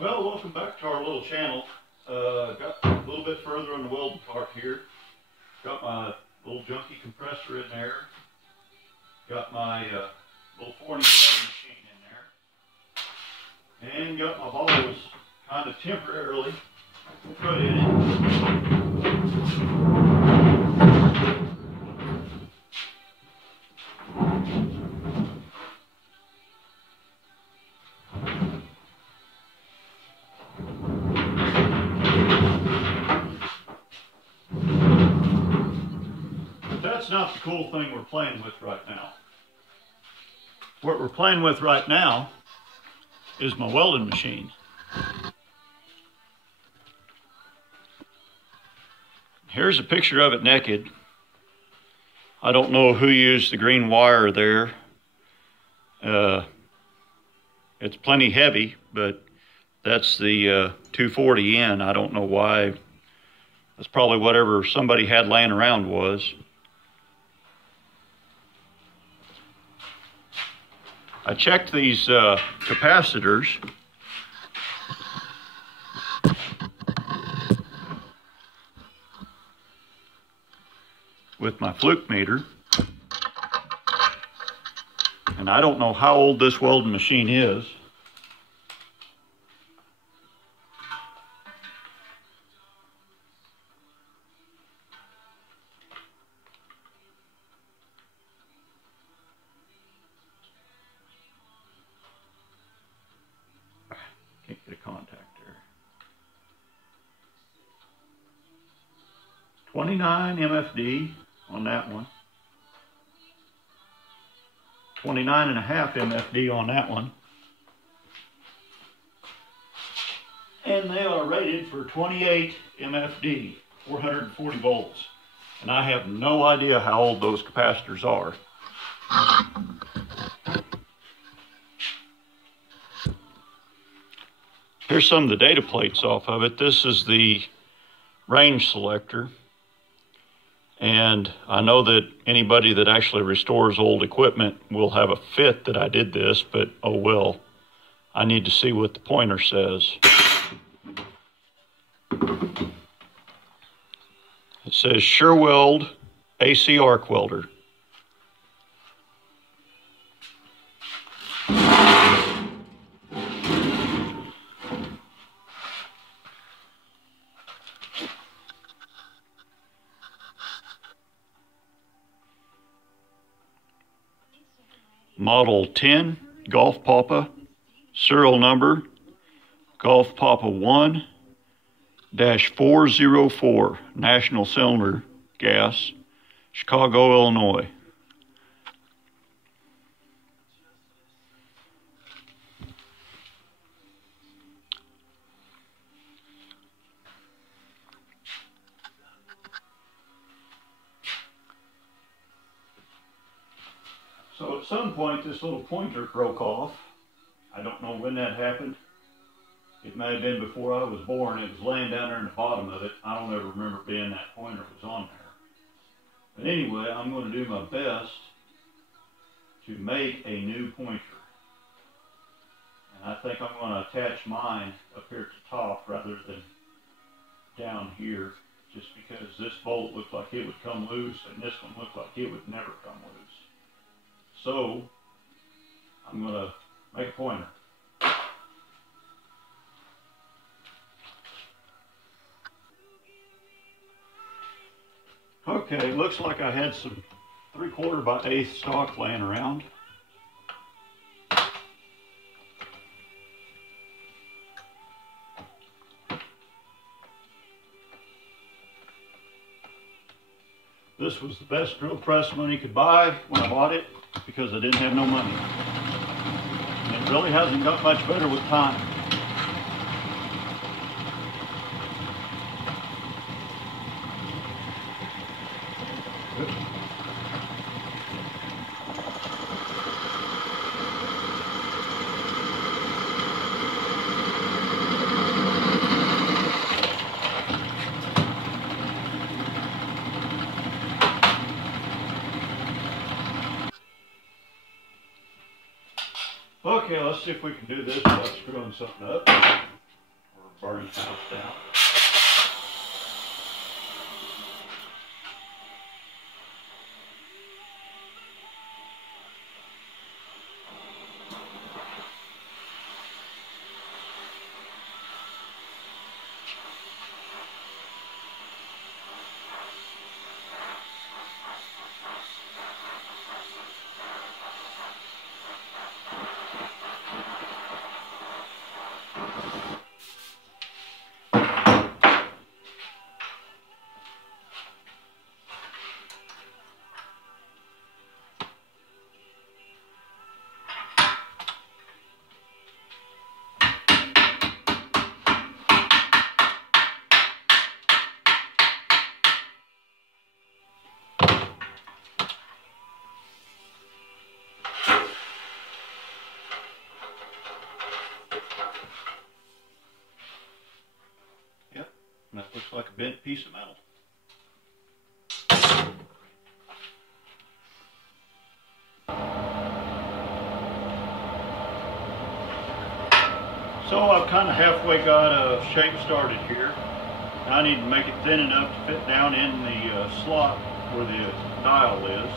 Well, welcome back to our little channel. Got a little bit further on the welding part here. Got my little junky compressor in there. Got my little 40 welding machine in there. And got my balls kind of temporarily put in it. That's not the cool thing we're playing with right now. What we're playing with right now is my welding machine. Here's a picture of it naked. I don't know who used the green wire there. It's plenty heavy, but that's the 240N. I don't know why. That's probably whatever somebody had laying around was. I checked these capacitors. With my fluke meter. And I don't know how old this welding machine is. Can't get a contact there. 29 MFD on that one. 29.5 MFD on that one. And they are rated for 28 MFD, 440 volts. And I have no idea how old those capacitors are. Here's some of the data plates off of it. This is the range selector. And I know that anybody that actually restores old equipment will have a fit that I did this, but oh well. I need to see what the pointer says. It says Sureweld AC arc welder. Model 10, Golf Papa, serial number, Golf Papa 1-404, National Cylinder Gas, Chicago, Illinois. So at some point this little pointer broke off. I don't know when that happened. It may have been before I was born. It was laying down there in the bottom of it. I don't ever remember being that pointer was on there. But anyway, I'm going to do my best to make a new pointer. And I think I'm going to attach mine up here at the top rather than down here, just because this bolt looked like it would come loose and this one looked like it would never come loose. So, I'm going to make a pointer. Okay, looks like I had some 3/4 by 1/8 stock laying around. This was the best drill press money could buy when I bought it, because I didn't have no money. And it really hasn't got much better with time. Okay, let's see if we can do this without screwing something up. burn his house down. That looks like a bent piece of metal. So I've kind of halfway got a shape started here. I need to make it thin enough to fit down in the slot where the dial is.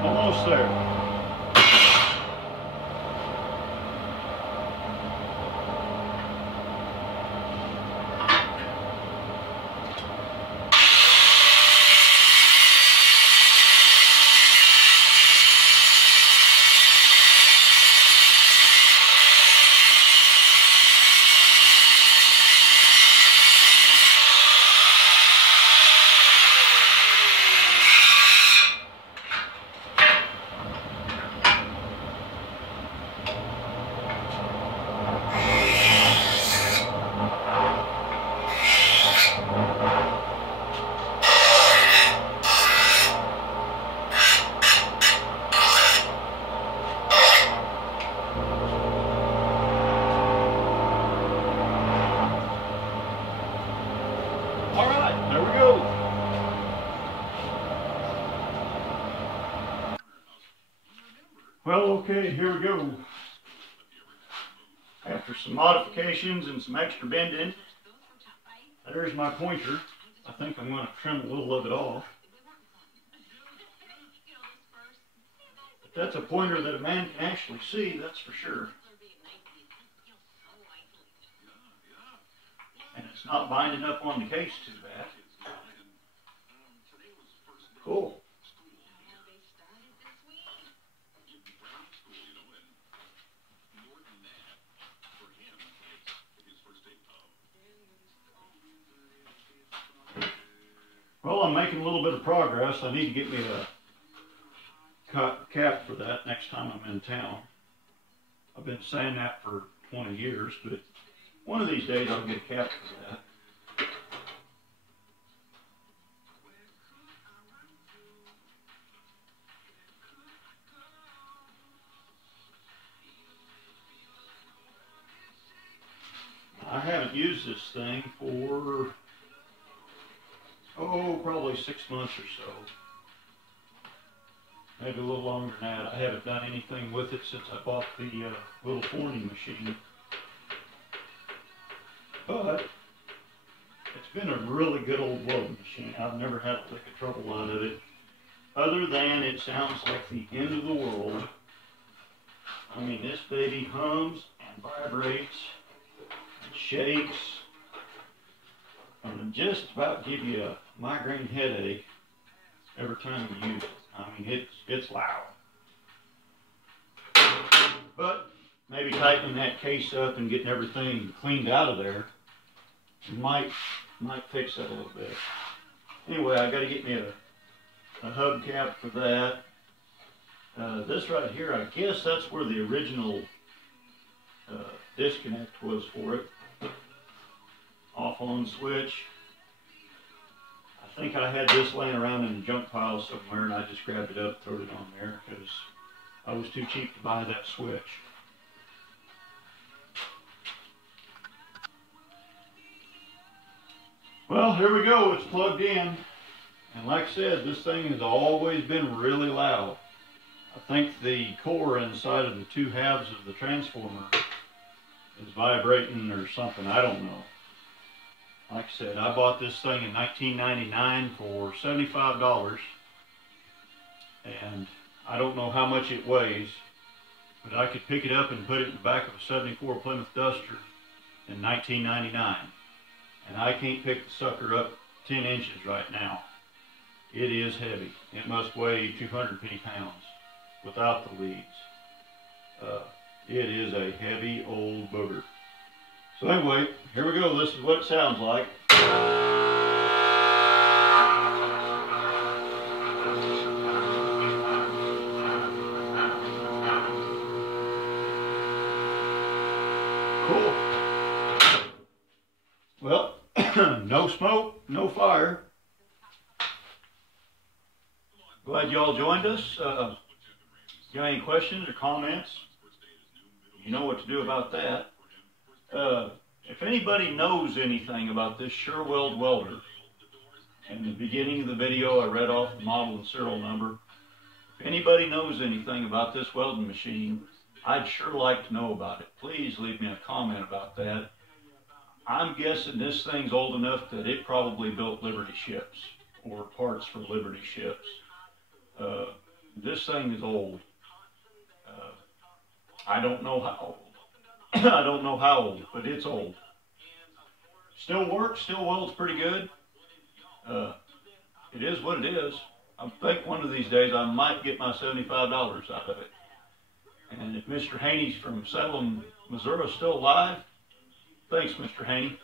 Almost there. There we go. Well, okay, here we go. After some modifications and some extra bending, there's my pointer. I think I'm going to trim a little of it off. But that's a pointer that a man can actually see, that's for sure. And it's not binding up on the case too bad. Cool. Well, I'm making a little bit of progress. I need to get me a cap for that next time I'm in town. I've been saying that for 20 years, but one of these days I'll get a cap for that. I haven't used this thing for, probably 6 months or so. Maybe a little longer than that. I haven't done anything with it since I bought the little forming machine. But it's been a really good old welding machine. I've never had a lick of trouble out of it, other than it sounds like the end of the world. I mean, this baby hums and vibrates and shakes and just about give you a migraine headache every time you use it. I mean, it's loud. But maybe tightening that case up and getting everything cleaned out of there might fix that a little bit. Anyway, I got to get me a hubcap for that. This right here, I guess that's where the original disconnect was for it. Off on switch. I think I had this laying around in the junk pile somewhere, and I just grabbed it up, threw it on there because I was too cheap to buy that switch. Well, here we go. It's plugged in. And like I said, this thing has always been really loud. I think the core inside of the two halves of the transformer is vibrating or something. I don't know. Like I said, I bought this thing in 1999 for $75. And I don't know how much it weighs, but I could pick it up and put it in the back of a 74 Plymouth Duster in 1999. And I can't pick the sucker up 10 inches right now. It is heavy. It must weigh 250 pounds without the leads. It is a heavy old booger. So anyway, here we go. This is what it sounds like. Cool. Well, no smoke, no fire. Glad y'all joined us. Got any questions or comments? You know what to do about that. If anybody knows anything about this Sureweld welder, in the beginning of the video I read off the model and serial number. If anybody knows anything about this welding machine, I'd sure like to know about it. Please leave me a comment about that. I'm guessing this thing's old enough that it probably built Liberty ships or parts for Liberty ships. This thing is old. I don't know how old. I don't know how old, but it's old. Still works, still welds pretty good. It is what it is. I think one of these days I might get my $75 out of it. And if Mr. Haney's from Salem, Missouri is still alive, thanks, Mr. Haney.